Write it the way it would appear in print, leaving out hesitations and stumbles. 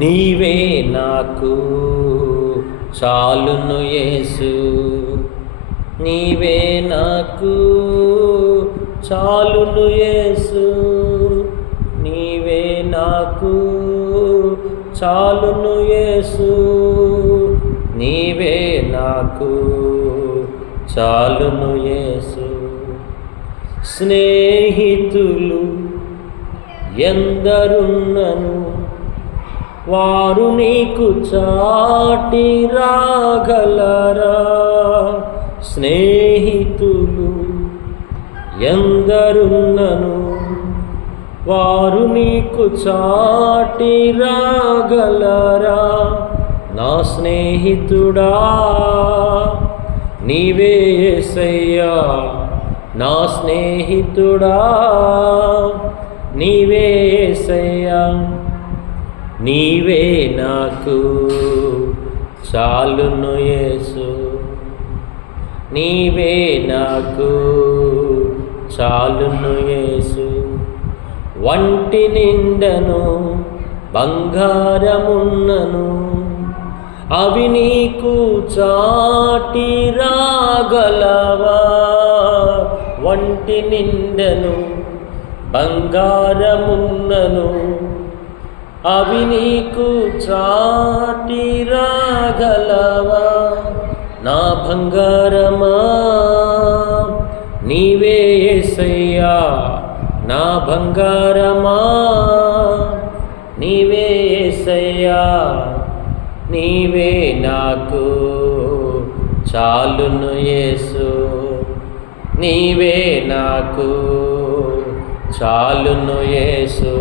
నీవే నాకు చాలును యేసు, నీవే నాకు చాలును యేసు, నీవే నాకు చాలును యేసు, నీవే నాకు చాలును యేసు. స్నేహితులు ఎందరున్నను వారు నీకు చాటి రాగలరా? స్నేహితులు ఎందరున్నను వారు నీకు చాటి రాగలరా? నా స్నేహితుడా నీవే యేసయ్యా, నా స్నేహితుడా నీవే యేసయ్యా, నీవే నాకు చాలును యేసు, నీవే నాకు చాలును యేసు. వంటి నిండను బంగారమున్నను అవి నీకు చాటి రాగలవా? వంటి నిండను బంగారమున్నను అవి నీకు చాటి రాగలవా? నా బంగారమా నీవే యేసయ్యా, నా బంగారమా నీవే యేసయ్యా, నీవే నాకు చాలును యేసు, నీవే నాకు చాలును యేసు.